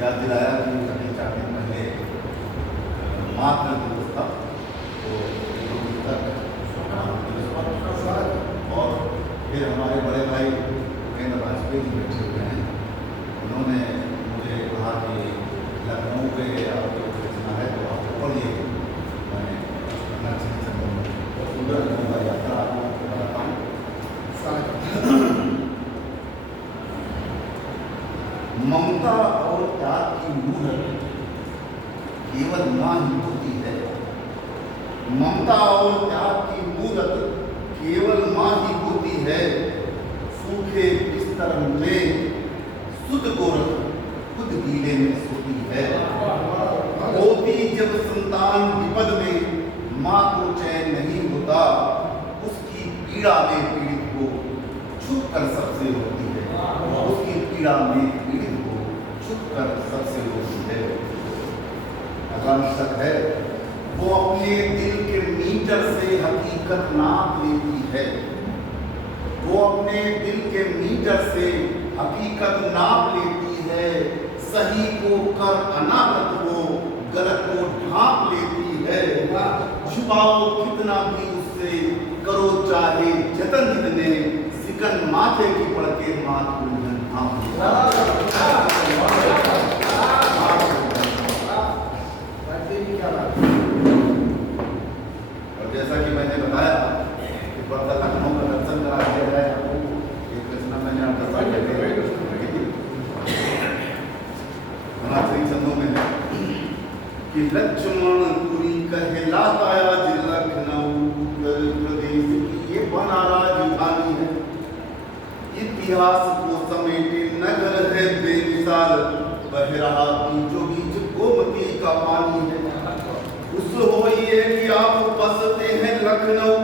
याद दिलाया कि अभी 4 दिन पहले मातृ दिवस था, तो और फिर हमारे बड़े भाई उपेंद्र वाजपेयी जी बैठे हुए हैं। उन्होंने मुझे कहा कि लखनऊ पे आपको भेजना है तो आप पढ़िए। मैंने सुंदर लखनऊ यात्रा आपको बताता हूँ। ममता और त्याग की मूरत केवल मां ही होती है। ममता और त्याग की मूरत केवल मां ही होती है। सूखे बिस्तर में सुध गोरख खुद गीले में सोती है। होती जब संतान विपद में मां को चैन नहीं होता, उसकी पीड़ा में पीड़ित को छुप कर सबसे होती है। उसकी पीड़ा में पीड़ित को छुप कर सबसे होती है। अगला शक है, वो अपने दिल के मीटर से हकीकत नाप लेती है। वो अपने दिल के मीटर से हकीकत नाप लेती है। सही को कर अनागत वो गलत को ढांप लेती है। छुपाओ कितना भी उससे, करो चाहे जतन जितने, सिकन माथे की पड़ के मात उलझन ढांप और जैसा कि मैंने बताया कि बड़ा लखनऊ का दर्शन करा दिया जाए आपको। एक रचना मैंने आपका छंदों में है कि लक्ष्मण पुरी कहलाता आज लखनऊ उत्तर प्रदेश की ये बना राजधानी है। इतिहास को समेटे नगर है बेमिसाल, बह रहा बीचों बीच गोमती का पानी है। उस हो ये कि आप बसते हैं लखनऊ,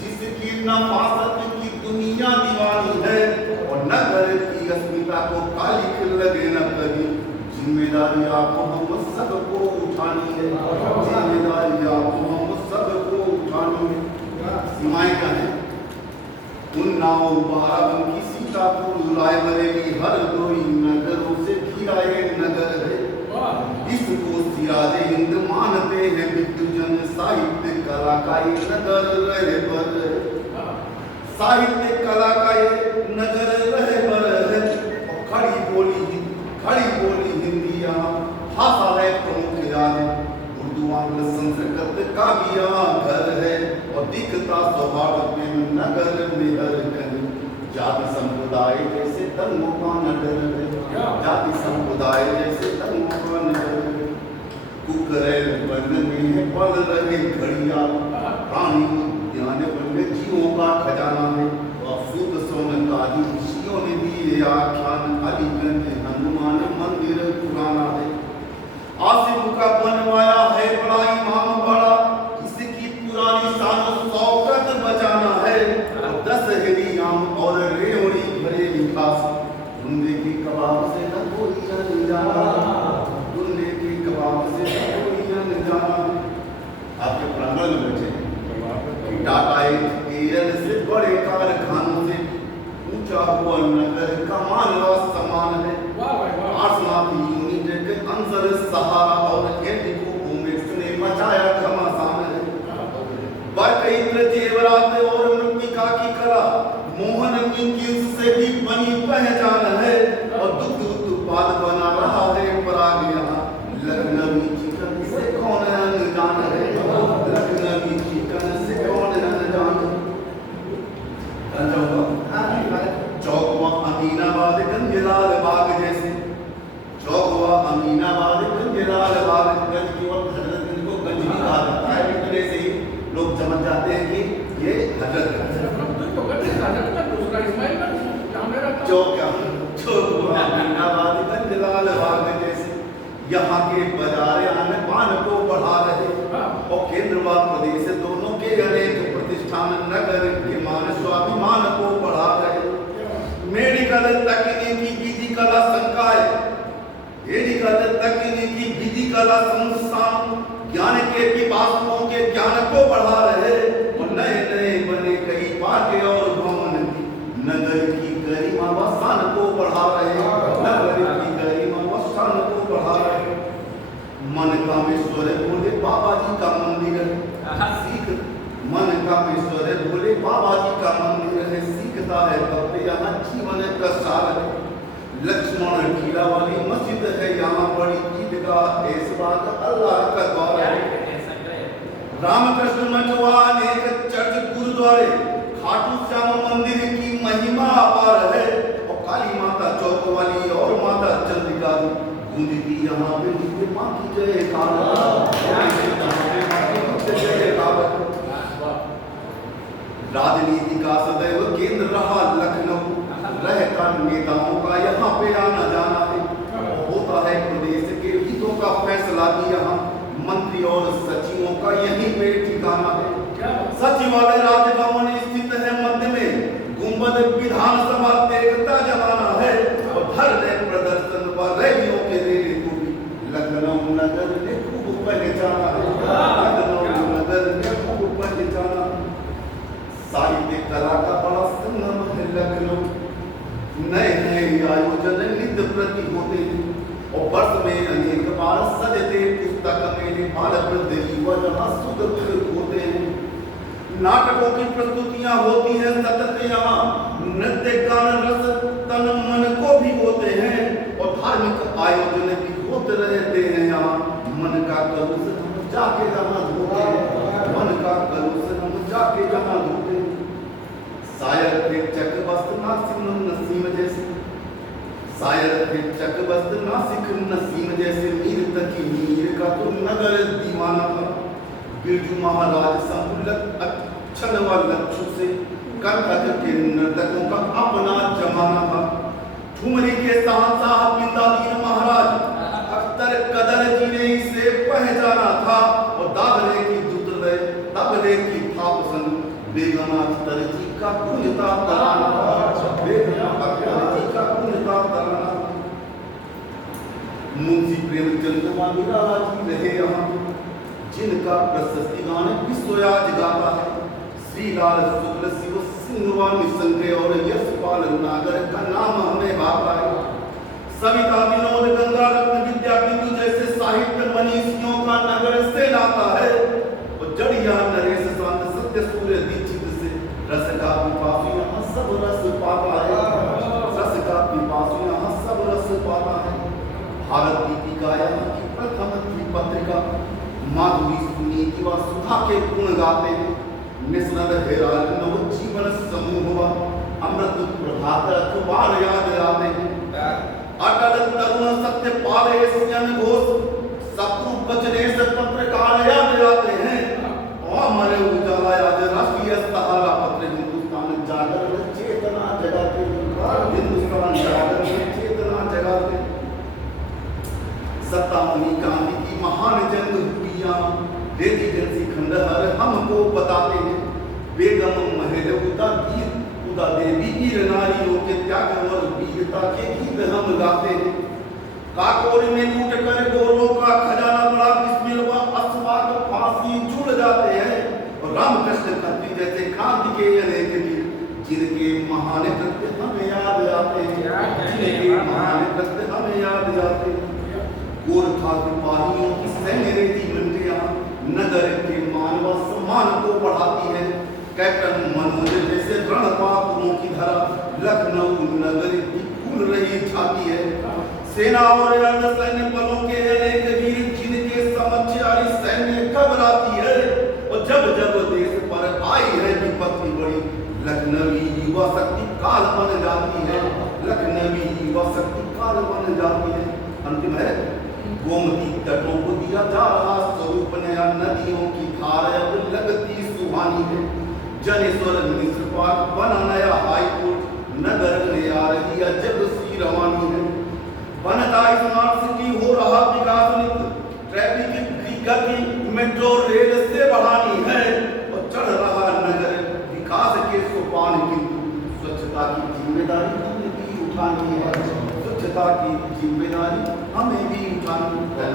जिसकी नफासत की दुनिया दीवानी है। और नगर की अस्मिता को काली खिल लगे न कभी, जिम्मेदारी आपको हम सबको उठानी है। जिम्मेदारी आपको हम सबको उठानी है। सीमाएं क्या है? उन्नाव, बाराबंकी, सीतापुर, रायबरेली, हरदोई नगरों से घिरा ये नगर है। इसको सिराजे हिंद मानते हैं विद्वजन, साहित्य कला का ये नगर रहे बर है। साहित्य कला का ये नगर रहे बर है। और खड़ी बोली हिंदी यहाँ भाषा है प्रमुख यानी। उर्दू आंग्ल संस्कृत का भी यहाँ घर है। और दिखता सौहार्द प्रेम नगर में हर कहीं। जाति संप्रदाय जैसे धर्मों का नगर है। जाति संप्रदाय जैसे धर्मों का नगर है। कुकरेल वन में है पल रहे घड़िया, प्राणी उद्यान वन में जीवों का खजाना है। और सूत सोन काली ऋषियों ने दिए आख्यान, अलीगंज हनुमान मंदिर पुराना है। आसिफ का बनवाया है बड़ा इमाम बड़ा, इसकी पुरानी शान शौकत बचाना है। और 10 हेरी आम और रेवड़ी भरे लिखास, धुंधे के कबाब से न कोई अनजाना, धुंधे के कबाब से न कोई अनजाना। आपके प्रांगण में बैठे टाटा एयर से बड़े कारखानों से ऊंचा हुआ नगर का मानवा समान है। आसनाथ यूनिट के अंसर सहारा और एंटिको ओमेक्स ने मचाया घमासान है। बरकईत्र जेवरात और मृत्तिका की कला मोहन मिकिंस से भी बनी पहचान है। और दुग्ध उत्पाद बना रहा है पराग यहाँ। लखनवी चिकन से कौन अनजान है? लखनवी चिकन से कौन अनजान है? चौक व अमीनाबाद गंजलाल बाग जैसे, चौक व अमीनाबाद गंजलाल बाग, गंज की और हजरतगंज को गंज भी कहा जाता है। इतने से ही लोग समझ जाते हैं कि ये हजरतगंज है। चौक व अमीनाबाद गंजलाल बाग जैसे, यहाँ के बाजार आने पान को बढ़ा रहे। और केंद्र व प्रदेश दोनों के अनेक प्रतिष्ठान नगर के मान स्वाभिमान को बढ़ा रहे। मेडिकल तकनीकी विधि कला संकाय, मेडिकल तकनीकी विधि कला संस्थान ज्ञान के पिपासुओं के ज्ञान को बढ़ा रहे। और नए नए बने कई पार्क और भवन नगर की गरिमा व शान को बढ़ा रहे। नगर की गरिमा व शान को बढ़ा मन कामेश्वर भोले बाबा जी का मंदिर है सीख मन कामेश्वर भोले बाबा जी का मंदिर है सीखता है भक्त यहाँ जीवन का सार है लक्ष्मण किला वाली मस्जिद है यहाँ बड़ी ईदगाह इस बात अल्लाह का द्वार है रामकृष्ण मठवा अनेक चर्च गुरुद्वारे खाटू श्याम मंदिर की महिमा अपार है और काली माता चौक वाली और माता चंद्रिका गूंजती यहाँ पे नित्य माँ की जयकार राजनीति का सदैव केंद्र रहा लखनऊ रहता नेताओं का यहाँ पे आना जाना है होता है प्रदेश के हितों का फैसला भी यहाँ मंत्री और सचिवों का यहीं पे ठिकाना है सचिवालय राजभवन स्थित है मध्य में गुंबद विधानसभा देखता जमाना है और धरने प्रदर्शन व रैलियों के रैली को भी लखनऊ नगर ने खूब पहचाना है लखनऊ नगर ने खूब पहचाना साहित्य कला का बड़ा संगम है लखनऊ नए नए आयोजन नित्य प्रति होते हैं और वर्ष में अनेक बार सजते पुस्तक मेले बाल वृद्ध युवा जहाँ सुध होते हैं नाटकों की प्रस्तुतियां होती हैं सतत यहाँ नृत्य गान रस तन मन को भी होते हैं और धार्मिक आयोजन भी होते रहते हैं यहाँ मन का कलुष हम जाके जहाँ धोते हैं मन का कलुष हम जाके जहाँ धोते हैं शायर थे चक वस्त्र नासिक नसीम जैसे शायर थे चक वस्त्र नासिक नसीम जैसे मीर तकी मीर का तो नगर दीवाना था बिरजू महाराज संपुलक अच्छन व लक्षु से कर्तक के नर्तकों का अपना जमाना था ठुमरी के शहंशाह बिंदादीन महाराज अख्तर कदर जी ने इसे पहचाना था और दादरे की दुर्दय दादरे की था पसंद बेगम अख्तर जी का पूजता तराना बेगम अख्तर जी का पूजता तराना मुंशी प्रेमचंद वादिराज जी रहे यहाँ जिनका प्रशस्ति गान विश्व आज गाता है श्रीलाल शुक्ल शिव सिंह निसंग और यशपाल नागर का नाम हमें भाता है सविता विनोद गंगा रत्न विद्या बिंदु जैसे साहित्य मनीषियों का नगर से लाता है और जड़िया नरेश शांत सत्य सूर्य दीक्षित से रस का पिपासु यहाँ सब रस पाता है रस का पिपासु यहाँ सब रस पाता है भारत दीपिका यहाँ की प्रथम पत्रिका माधुरी सुनीति व सुधा के गुण गाते हैं निस्नद हेराल नव जीवन समूह व अमृत प्रभात अखबार याद आते हैं अटल तरुण सत्य पाले सियन घोष सत्रु बचनेश पत्रकार याद आते हैं और हमारे उजाला आज राष्ट्रीय सहारा पत्र हिंदुस्तान जागरण चेतना जगाते हिंदुस्तान जागरण चेतना जगाते सत्तामणि गांधी की महान जंग हुई रेजिडेंसी खंडहर हमको बताते हैं बेगम महल उदा देवी वीर नारियों के त्याग और वीरता के गीत हम गाते हैं काकोरी में लूट कर गोरों का खजाना बड़ा बिस्मिल व अस्वाद फांसी जुड़ जाते हैं और रामकृष्ण खत्री जैसे क्रांति के अनेक वीर जिनके महान कृत्य हमें याद आते हैं जिनके महान कृत्य हमें याद आते हैं गोरखा सिपाहियों की सैन्य रेजिमेंट यहाँ नगर के मान व सम्मान को बढ़ाती है कैप्टन मनोज जैसे रणबाबुओं की धारा लखनऊ नगर की फूल रही छाती है सेना और अर्ध सैन्य बलों के अनेक वीर जिनके समक्ष आरी सैन्य घबराती है और जब जब देश पर आई है विपत्ति बड़ी लखनवी युवा शक्ति काल बन जाती है लखनवी युवा शक्ति काल बन जाती है अंतिम है गोमती तटों को दिया जा रहा स्वरूप नया नदियों की धार अब लगती सुहानी है जनेश्वर मिश्र पार्क बना नया हाईकोर्ट नगर में आ रही अजब सी रवानी है बनता स्मार्ट सिटी हो रहा विकास नित्य ट्रैफिक की गति मेट्रो रेल से बढ़ानी है और चढ़ रहा नगर विकास के सोपान किंतु स्वच्छता की जिम्मेदारी हमें भी उठानी है स्वच्छता की जिम्मेदारी हमें भी उठानी है।